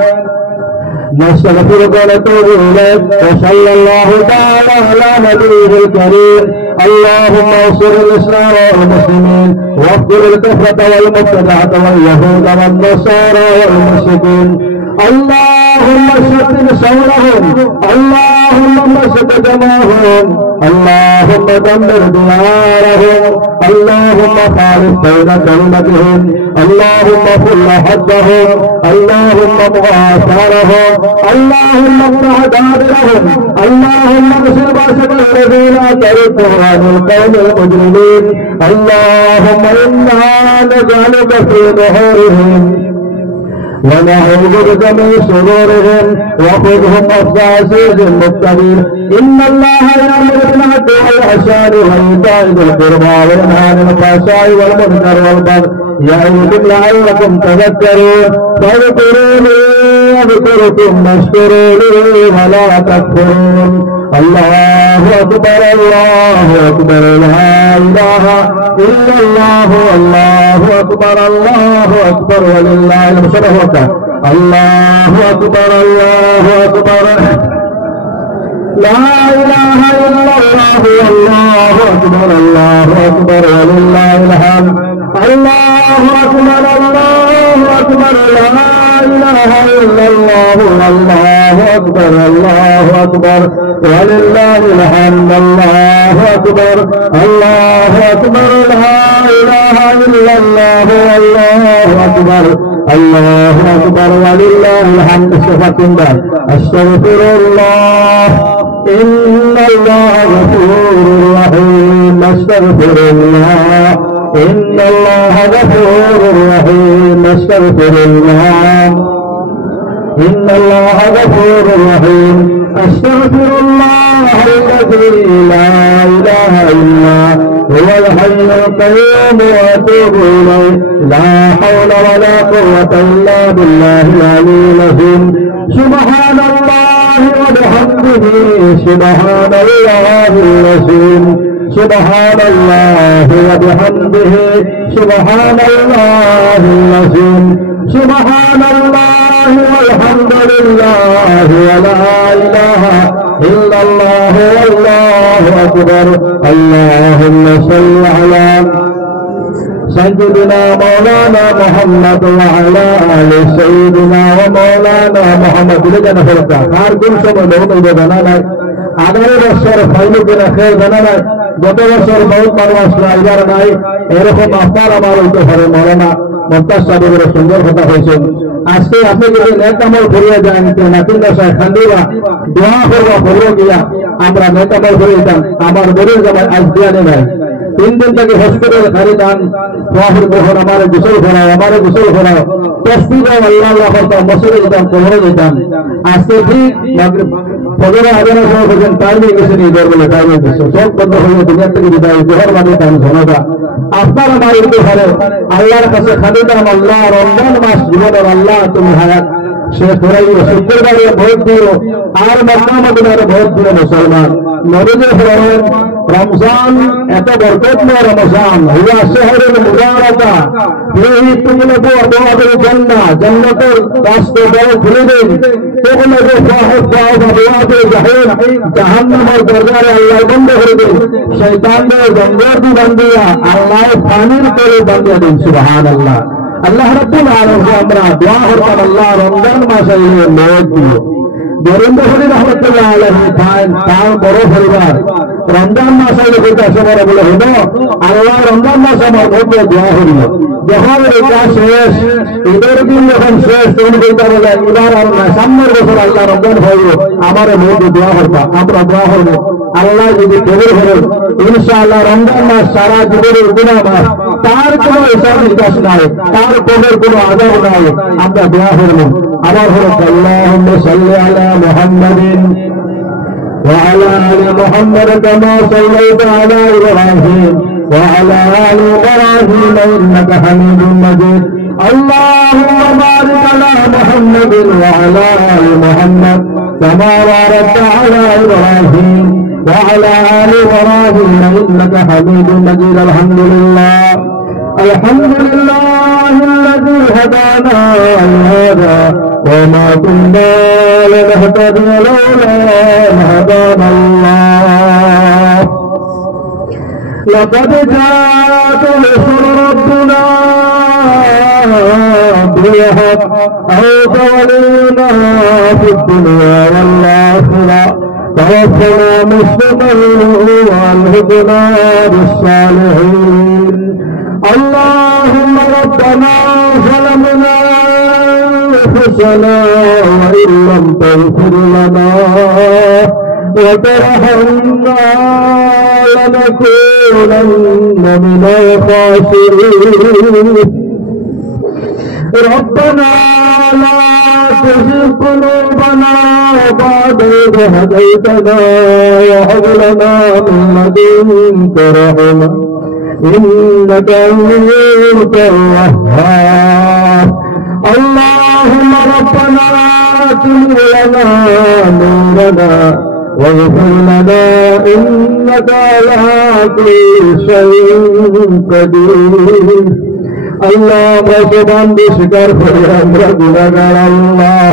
نستغفرك ونتوب إليك وصلى الله تعالى على نبيه الكريم اللهم انصر الإسلام والمسلمين واقتل الكفرة والمبتدعة واليهود والنصارى والمشركين اللهم شتت شورهم اللهم شتت جماعهم اللهم دمر ديارهم اللهم خالف بين كلمتهم اللهم فل حدهم اللهم مغافرهم اللهم اقطع دابرهم اللهم اغسل باسك الذين تردوا عن القوم المجرمين اللهم انا نجعلك في ظهورهم ونعوذ بك من شرورهم وخذهم أخذ عزيز مقتدر إن الله يأمر بالعدل والإحسان وإيتاء ذي القربى وينهى عن الفحشاء والمنكر والبغي يعظكم لعلكم تذكرون فاذكروني أذكركم واشكروا لي ولا تكفرون الله أكبر الله أكبر لا إله إلا الله والله أكبر الله أكبر ولله الحمد الله أكبر الله أكبر لا إله إلا الله والله أكبر الله أكبر ولله الحمد আল্লাহু আকবার, আল্লাহু আকবার, লা ইলাহা ইল্লাল্লাহ, আল্লাহু আকবার, আল্লাহু আকবার, ওয়া লিল্লাহিল হামদ, আল্লাহু আকবার, আল্লাহু আকবার, লা ইলাহা ইল্লাল্লাহ, আল্লাহু আকবার, আল্লাহু আকবার, ওয়া লিল্লাহিল হামদ। সুবহানাল্লাহ, আস্তাগফিরুল্লাহ, ইন্নাল্লাহা গফুরুর রহিম, আস্তাগফিরুল্লাহ, ইন্নাল্লাহা গফুরুর রহিম, আস্তাগফিরুল্লাহ, ইন্নাল্লাহা গফুরুর রহিম, আস্তাগফিরুল্লাহ আল্লাযী লা ইলাহা ইল্লা হুয়াল হাইয়ুল কাইয়্যুম ওয়া আতুবু ইলাইহি, লা হাওলা ওয়া লা কুওয়াতা ইল্লা বিল্লাহিল আলিয়্যিল আযীম। সুবহানাল্লাহি ওয়া বিহামদিহি, সুবহানাল্লাহিল আযীম, সুবহানাল্লাহি ওয়া বিহামদিহি, সুবহানাল্লাহিল আযীম, সুবহানাল্লাহি ওয়াল হামদুলিল্লাহি ওয়া লা ইলাহা ইল্লাল্লাহু আল্লাহু আকবার। আল্লাহুম্মা সাল্লি আলা سيدنا مولانا محمد وعلى آل سيدنا ومولانا محمد لجنا فرقا আর কোন সময় লোক এই জানা নাই 18 বছর ফাইল করে খেল জানা নাই গত বছর বহুত মানুষ রাইবার নাই এরকম আপনার আমার হইতে পারে মৌলানা মুমতাজ সাহেবের সুন্দর কথা হয়েছে আজকে আপনি যদি নেক আমল করিয়া যান তো নাতিন দশায় খান্দিবা দোয়া করবা বলবো গিয়া আমরা নেক আমল করে দিতাম আমার বড় জামাই আজ দিয়া নাই 3 दिन तक हॉस्पिटल खरीदान वाहिर बहन हमारे गुसल कराओ तस्वीर अल्लाह अल्लाह करता मसले देताम कोहरे देताम आज से ठीक मागरिब फजर आजान समय पर्यंत टाइम किसी नहीं दौड़ बोले टाइम किसी सब बंद हो गए दुनिया तक विदाई जोहर माने टाइम सोना আপনার আমার ইনতে পারে আল্লাহর কাছে খালিদাম আল্লাহ রমজান মাস জীবনের আল্লাহ তুমি হায়াত শেষ করাইও শুক্রবারে ভোট দিও আর মক্কা মদিনার ভোট দিও মুসলমান নবীজি ফরমান রমজান এত বরকতময় রমজান হুয়া শাহরুল মুবারাকা ফিহি তুগলাবু আবওয়াবুল জান্নাহ জান্নাতের রাস্তা বড় খুলে দেন তুগলাবু আবওয়াবুল জাহিম জাহান্নামের দরজারে আল্লাহ বন্ধ করে দেন শয়তানদের জঞ্জার দি বান্দিয়া আল্লাহ পানির তলে বান্দিয়া দেন সুবহানাল্লাহ। আল্লাহ রাব্বুল আলামিন আমরা দোয়া করতাম আল্লাহ রমজান মাসে মেয়াদ দিও বরেন্দ্র হরি রহমতুল্লাহ আলাইহি তার বড় পরিবার রমজান মাস আইলে কইতা সবার বলে হলো আল্লাহ রমজান মাস আমার মধ্যে দোয়া হইল যখন এটা শেষ ঈদের দিন যখন শেষ তখন কইতা বলে এবার আর না সামনের বছর আল্লাহ রমজান হইল আমার মধ্যে দোয়া করবা আমরা দোয়া করব আল্লাহ যদি কবুল করেন ইনশাআল্লাহ রমজান মাস সারা জীবনের গুনাহ মাফ তার কোনো হিসাব নিকাশ নাই তার কবরের কোনো আযাব নাই আমরা দোয়া করব আমার হলো আল্লাহুম্মা সাল্লি আলা মুহাম্মাদিন وعلى آل محمد كما صليت على إبراهيم وعلى آل إبراهيم إنك حميد مجيد اللهم بارك على محمد وعلى آل محمد كما باركت على إبراهيم وعلى آل إبراهيم إنك حميد مجيد الحمد لله الذي هدانا لهذا وما كنا لنهتدي لولا أن هدانا الله لقد جاءت رسل ربنا بالحق أوصلنا في الدنيا والآخرة توفنا مسلمين والهدنا بالصالحين اللهم ربنا ظلمنا أنفسنا وإن لم تغفر لنا وترحمنا لنكونن من الخاسرين ربنا لا تزغ قلوبنا بعد إذ هديتنا وهب لنا من لدنك رحمة إنك أنت الوهاب اللهم ربنا آتنا لنا نورنا واغفر لنا إنك على كل شيء قدير اللهم سبحان بشكر আমরা গুনাহগার আল্লাহ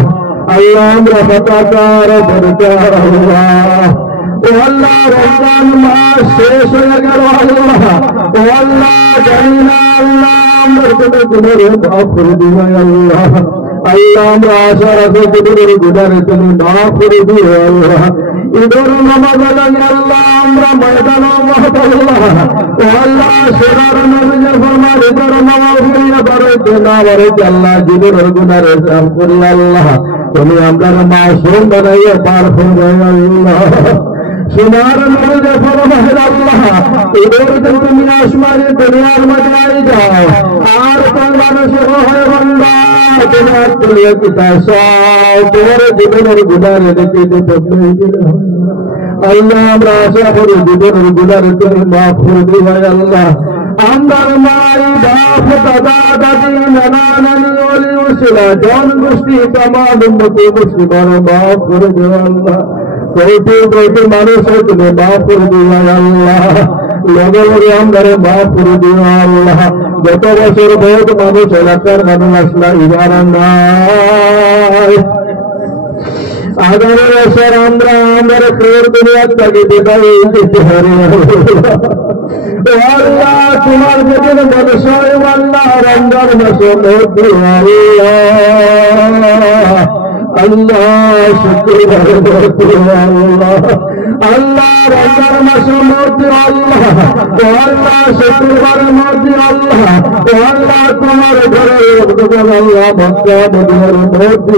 আল্লাহ আমরা খাতাকার বরকার আল্লাহ ও আল্লাহ রমজান মাস শেষ হয়ে গেল আল্লাহ ও আল্লাহ জানি না আল্লাহ আমরা গুনাহ মাফ করে দিও আল্লাহ আল্লাহ আমরা আশা রাখি গুনাহ তুমি মাফ করে দিও আল্লাহ ঈদের নামাজ আদায় আল্লাহ আমরা ময়দান আল্লাহ ও আল্লাহ সেরার নবীর ফরমান ঈদের নামাজ পড়িয়া বাড়িতে না বাড়িতে আল্লাহ জীবনের গুনাহ মাফ করে আল্লাহ তুমি আমরা মাসুম বানাইয়া পার করবে আল্লাহ সোনার নবীর ফরমান আল্লাহ ঈদের দিন তুমি আসমানে দুনিয়ার মধ্যে আই যাও আর কোন মানুষের হয় বান্দা তোমার প্রিয় পিতা সব তোমার জীবনের গুনাহ রেখে দিতে আল্লাহ আমরা আশা করি জীবনের গুনাহ তুমি মাফ করে দিও আল্লাহ আমার মাই বাপ দাদা দাদি নানা নানি ওলি ওসিলা জন গোষ্ঠী তামাম উম্মতি মুসলিমান মাফ করে দিও আল্লাহ কোটি কোটি মানুষ তুমি মাফ করে দিও আল্লাহ লগে লগে আমরা মাফ করে দিও আল্লাহ গত বছর বহুত মানুষ এলাকার মানুষ আসলা ইমান নাই আগামী বছর আমরা আমাদের প্রিয় দুনিয়া থেকে বিদায় দিতে পারি আল্লাহ তোমার যেদিন মানুষ আল্লাহ রমজান মাসে আল্লাহ শুক্রবার আল্লাহ আল্লাহ রমজান মাসে মূর্তি আল্লাহ আল্লাহ শুক্রবারের মূর্তি আল্লাহ আল্লাহ তোমার ঘরে আল্লাহ মক্কা মদিনার মূর্তি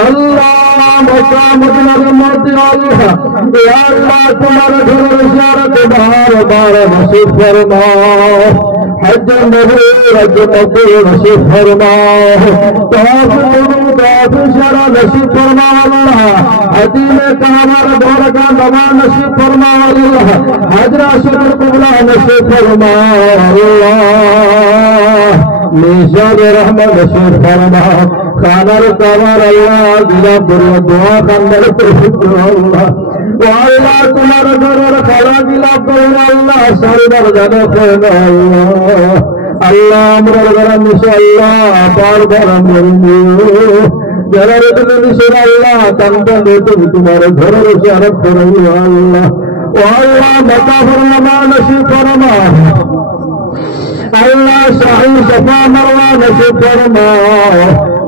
আল্লাহ মক্কা মদিনার মূর্তি আল্লাহ আল্লাহ তোমার ঘরে জিয়ারত বারবার নসিব ফরমাও حج النبي رج مكي نصیب فرماؤ طواف طواف شرع نصیب فرماؤ اللہ حتیم کامر دورکا نما نصیب فرماؤ اللہ حجرہ شکر قبلہ نصیب فرماؤ اللہ میزان رحمت نصیب فرماؤ خانر کامر اللہ جلاب دریا دعا خاندر توفیق اللہ والله তোমার ঘরের খালা গিলাপ করুন আল্লাহ সারিবার জানো করেন আল্লাহ আল্লাহ আমরা ঘরে মিশে আল্লাহ বারবার যারা রেখে মিশে আল্লাহ তান্তা তুমি তোমার ঘরের জিয়ারত করুন আল্লাহ ও আল্লাহ মাতা ফরমা নসিব ফরমা আল্লাহ শাহী সফা মারওয়া নসিব ফরমা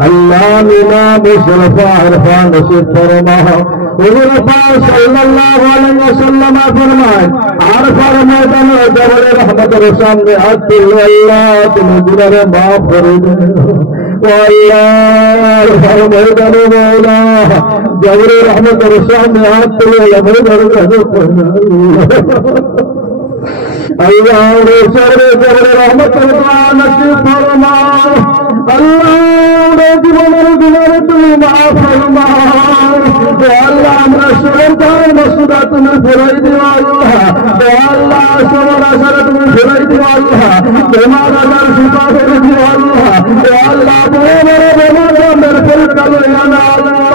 আল্লাহ মিনা মুশরফা আরফা নসিব ফরমা حضور پاک صلی اللہ علیہ وسلم فرمائے عرفہ میدان جبل رحمت کے سامنے ہاتھ پھیلو اللہ تم گناہ معاف کر دے واللہ عرفہ میدان مولا جبل رحمت کے سامنے ہاتھ پھیلو اللہ سر جبل رحمت نصیب فرمائے اللہ জীবনের গুনাহ তুমি মাফ ফরমাও আল্লাহ আমরা সরদার মাসুদা তুমি ফেরাই দিও আল্লাহ আল্লাহ সবার আশা তুমি ফেরাই দিও আল্লাহ তোমার আজার শিফা করে দিও আল্লাহ আল্লাহ তোমার বেমার মেরে পরীক্ষা লইয়া না আল্লাহ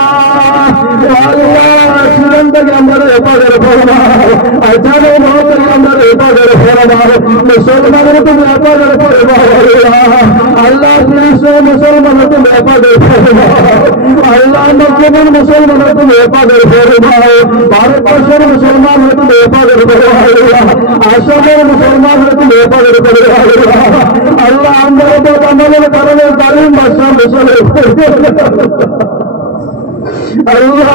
আল্লাহ সুরন্দকে আমরা হেফাজত ফরমাও আজানো মহতকে আমরা হেফাজত ফরমাও মুসলমানের তুমি হেফাজত ফরমাও আল্লাহ পুলিশ মুসলমান তুমি হেফাজত ফরমাও আল্লাহ মুসলমান মুসলমান তুমি হেফাজত ফরমাও ভারতবর্ষের মুসলমান তুমি হেফাজত ফরমাও আসামের মুসলমান তুমি হেফাজত ফরমাও আল্লাহ আমরা তো আমাদের কারণে জালিম বাদশা মুসলমান আল্লাহ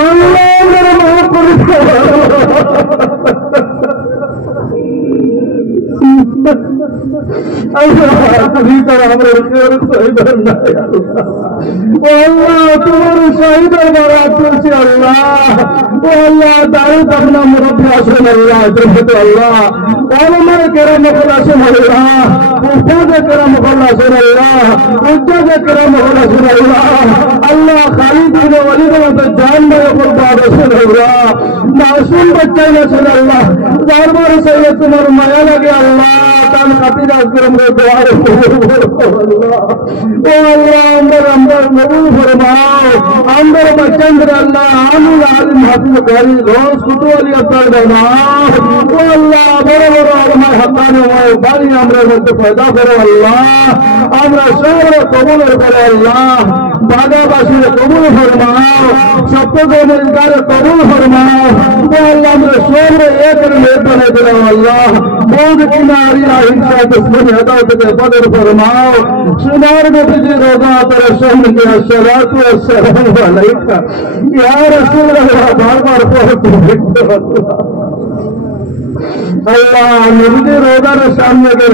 আল্লাহ মেরে মাফ করে আল্লাহ তুমি তার আমরা আল্লাহ তোমার শহীদের বারাত করছি আল্লাহ ও আল্লাহ দারুদ আপনা মুরব্বী আসেন আল্লাহ জগত আল্লাহ ওলামায়ে কেরাম আসেন আল্লাহ উস্তাদে কেরাম আসেন আল্লাহ উজ্জাদে কেরাম আসেন আল্লাহ আল্লাহ খালিদ বিন ওয়ালিদ মত জান ভাই কুরবান আসেন আল্লাহ মাসুম বাচ্চা আসেন আল্লাহ বারবার সাইয়ে তোমার মায়া লাগে আল্লাহ তার খাতির আজকে আমরা দোয়া ও আল্লাহ আমরা কবুল ফরমাও আমরা বাচ্চাদের আল্লাহ আমিন আলিম হাফিজ গারি রোজ কুতুয়ালি আপনার বানাও ও আল্লাহ বড় বড় আলমা হাক্কানি ওই বাড়ি আমরা মধ্যে পয়দা করো আল্লাহ আমরা সবার কবুল করো আল্লাহ बागाबासी कबूल फरमाओ, सबको जो मिलकर कबूल फरमाओ। वो अल्लाह मेरे शोर एक बने दिला अल्लाह मौज किनारी अहिंसा दुश्मन अदावत के बदर फरमाओ। शुमार में तुझे रोजा तेरे शहर के अस्सलातु वस्सलाम अलैका या रसूल अल्लाह बार बार पढ़ते अल्लाह मुझे रोजा ने सामने के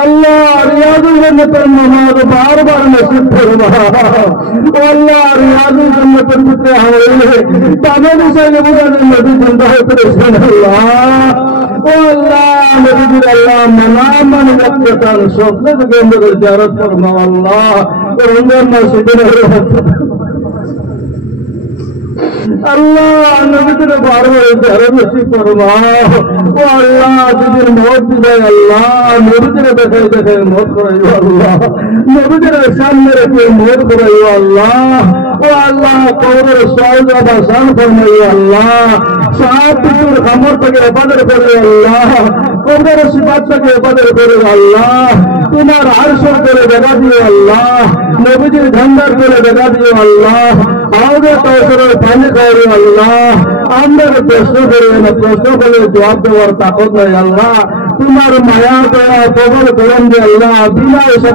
अल्लाह रियाजुल जन्नत नमाज बार बार नसीब फरमा। अल्लाह रियाजुल जन्नत पुत्र हमारे ताने से बुझा नबी जिंदा है तेरे अल्लाह ओ अल्लाह नबी अल्लाह मना मन रखते तन सोचने के अंदर इजारत फरमा अल्लाह और अंदर मस्जिद अल्लाह नबी तेरे बार बार इजारत नसीब फरमाओ। ओ अल्लाह जिस मौत दे अल्लाह नबी तेरे देखे देखे मौत कराइयो अल्लाह नबी तेरे सामने रखे मौत कराइयो अल्लाह। ओ अल्लाह कौर स्वाद आसान फरमाइयो अल्लाह सात पिछुर खमर तक बदर करे अल्लाह कौर सिफात तक बदर करे अल्लाह तुम्हार अर्शर करे जगा दियो अल्लाह नबी जी धंधर करे जगा दियो अल्लाह आओगे तो पानी खाओ अल्लाह अंदर प्रश्न करे प्रश्न करे जवाब देवर ताकत नहीं अल्लाह तुम्हारे माया दया कबूल करेंगे अल्लाह बिना ऐसा